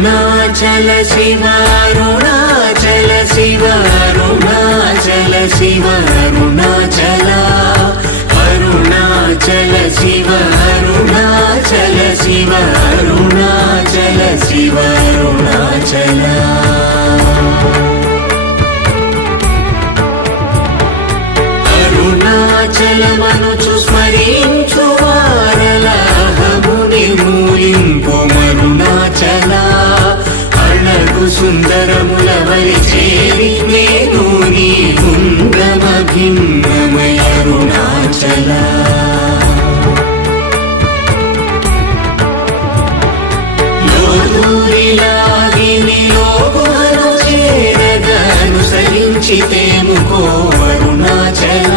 అరుణాచల శివ అరుణాచల శివ అరుణాచల శివ అరుణాచల అరుణాచల శివ అరుణాచల శివ అరుణాచల శివ అరుణాచల అరుణాచలమనుచు స్మరించు వారలహము నిర్మూలింపు మరుణాచల అళగు సుందరముల వలి చేరి నేను నీ గుండమ భిన్నమయ అరుణాచల లోదూరిలాగిని లోగుహను చేరగ అనుసరించితేముకో అరుణాచల